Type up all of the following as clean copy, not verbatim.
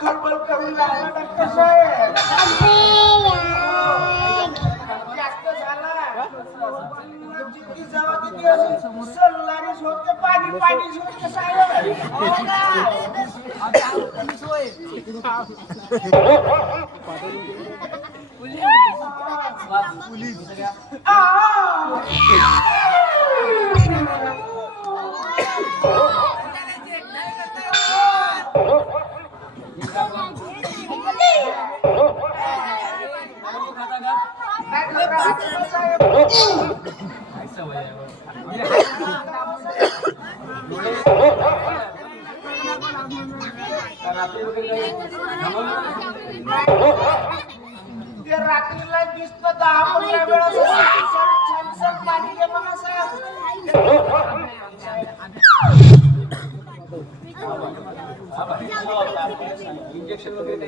खळबळ करून लागला कसं आहे जास्त झाला जितकी जावा तितकी असेल सल्लारीच होते पाणी पाणीच होते साहेब ते रात्रीला दिसतं 10-15 वेळा छान पाणी घे बघा इंजेक्शन वगैरे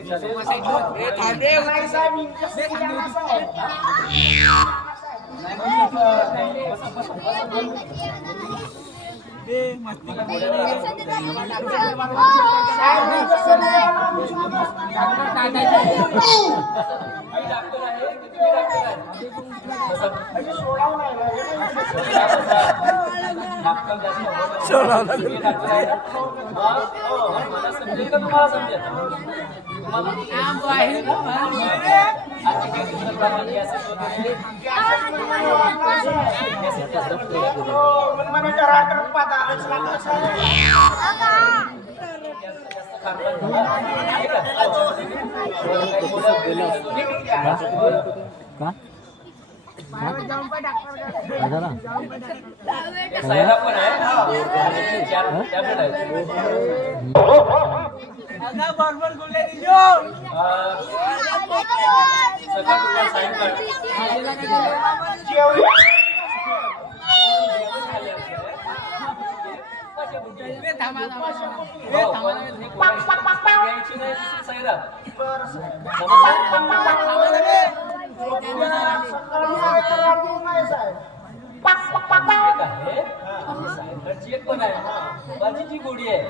भाजीची गोडी आहे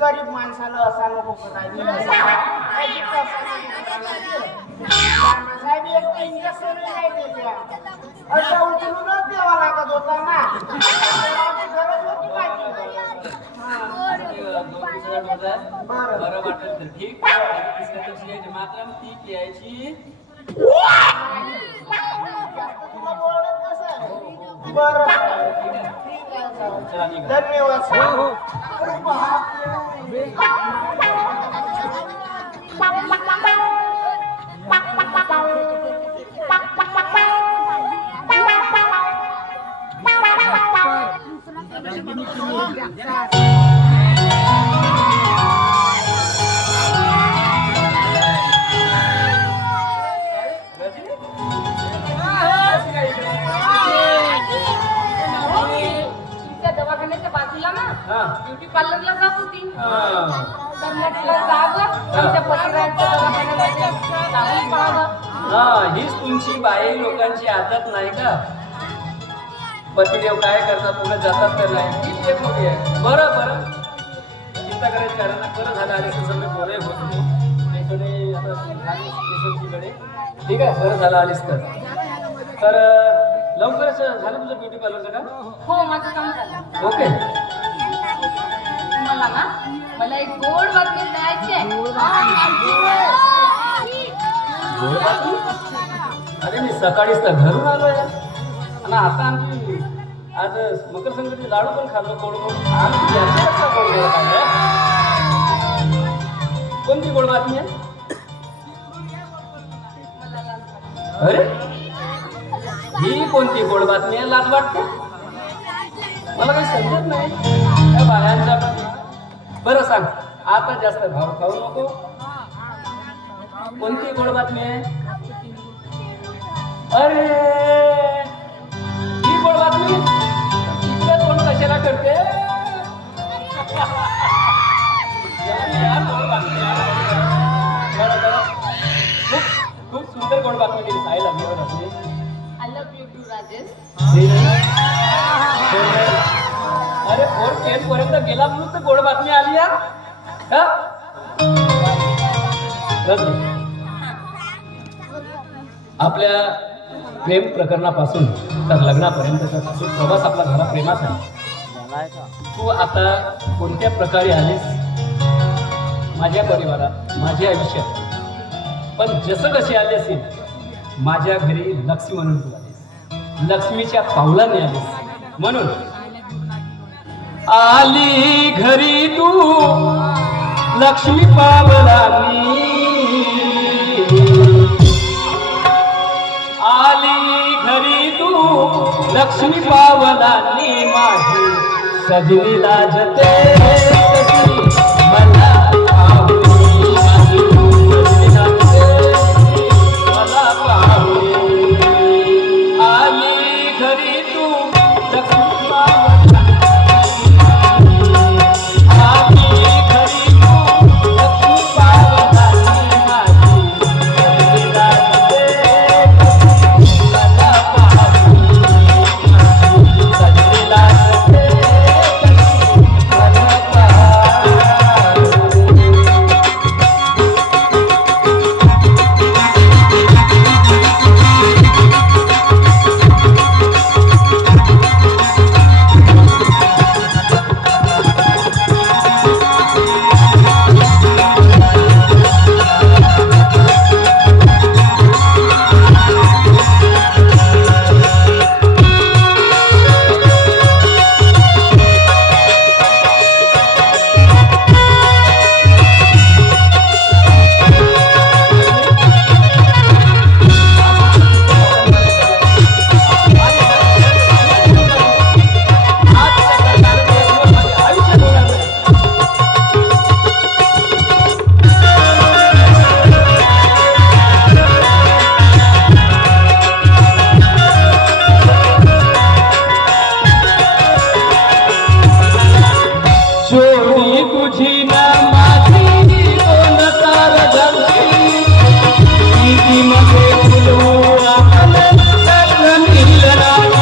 गरीब माणसाला असा नको अशा उचलूनच द्यावा लागत होता ना गरज होती बरं वाटेल तर ठीक मात्र ती प्यायची बरं धन्यवाद दवाखान्याच्या बाजूला ना ब्युटी पार्लरला जात होती हीच तुमची बाई लोकांची आदत नाही का पतिदेव काय करतात पुढे जातात तर नाही हीच एक मोठी आहे बरं बरं चिंता करायची कारण बरं झालं आले सगळे पोरे होतो ठीक आहे बरं झालं आलीस तर लवकरच झालं तुझं ब्युटी पार्लरचं का हो माझं काम झालं ओके मला एक गोड बातमी द्यायची आहे अरे मी सकाळीच तर घरून आलो यार आणि आता आमची आज मकर संक्रांती लाडू पण खाल्लो गोड गोड आमची कोणती गोड बातमी आहे? अरे ही कोणती गोड बातमी आहे? लाज वाटते मला, काही समजत नाही त्या बायांचा पण. बरं सांग, आता जास्त भाव खाऊ नको. कोणती गोड बातमी आहे? अरे ही गोड बातमी इकडे कोण कशाला करते? खूप सुंदर गोड बातमी दिली साहिल अभिवर आपली. I love you too, Rajesh. अरे 410 पर्यंत गेला म्हणून तर गोड बातमी आली या. आपल्या प्रेम प्रकरणापासून तर लग्नापर्यंतचा प्रवास आपला झाला प्रेमाचा. तू आता कोणत्या प्रकारे आलीस माझ्या परिवारात, माझ्या आयुष्यात, पण जसं कशी आली असेल माझ्या घरी लक्ष्मी म्हणून तू आलीस, लक्ष्मीच्या पावलाने आलीस. म्हणून आली घरी तू लक्ष्मी पावलानी, आली घरी तू लक्ष्मी पावलानी, माझी सजनी लाजते मला पाहुणी, माझी सजनी लाजते मला पाहुणी. आली घरी तू लक्ष्मी पावलानी, आली घरी तू लक्ष्मी पावलानी, माझी सजनी लाजते मला पाहुणी, सजनी लाजते मला पाहुणी. चोरी तुझी ना माझी दोन तार जमली, मध्ये फुलवू आपण नील राणी.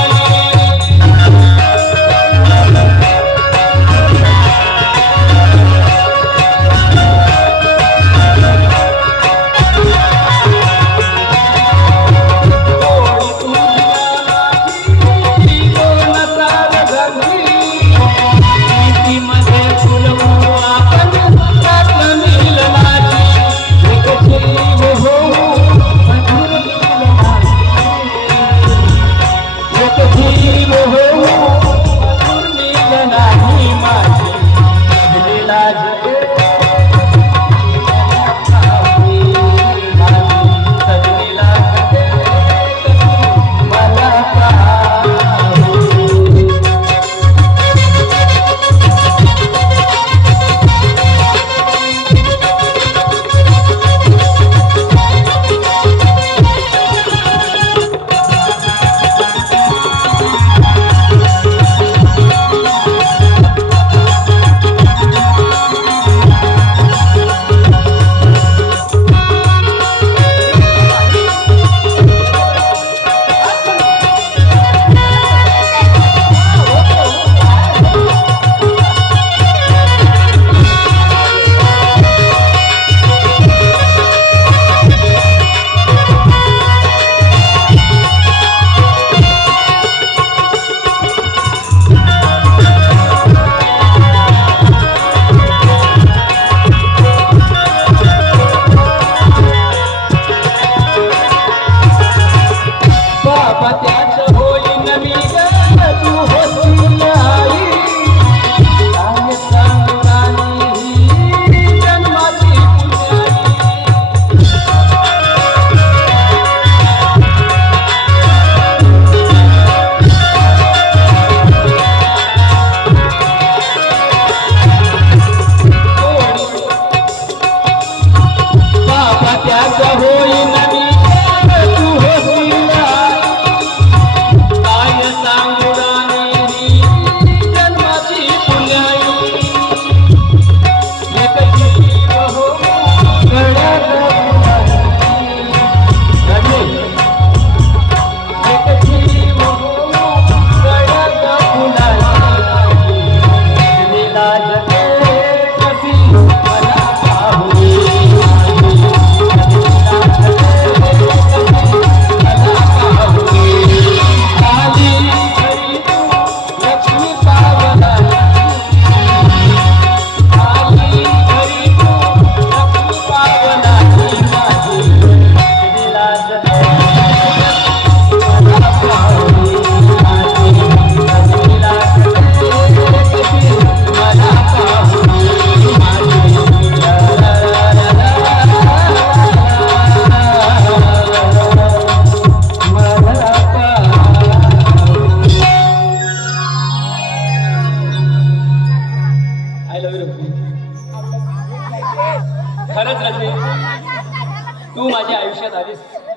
जन्माची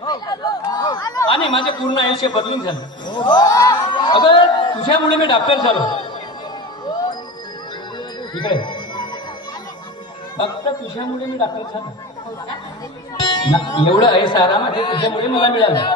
आणि माझे पूर्ण आयुष्य बदलून झालं. अगं तुझ्यामुळे मी डॉक्टर झालो. इकडे फक्त तुझ्यामुळे मी डॉक्टर झालो. एवढं ऐसा आराम तुझ्यामुळे मला मिळालं.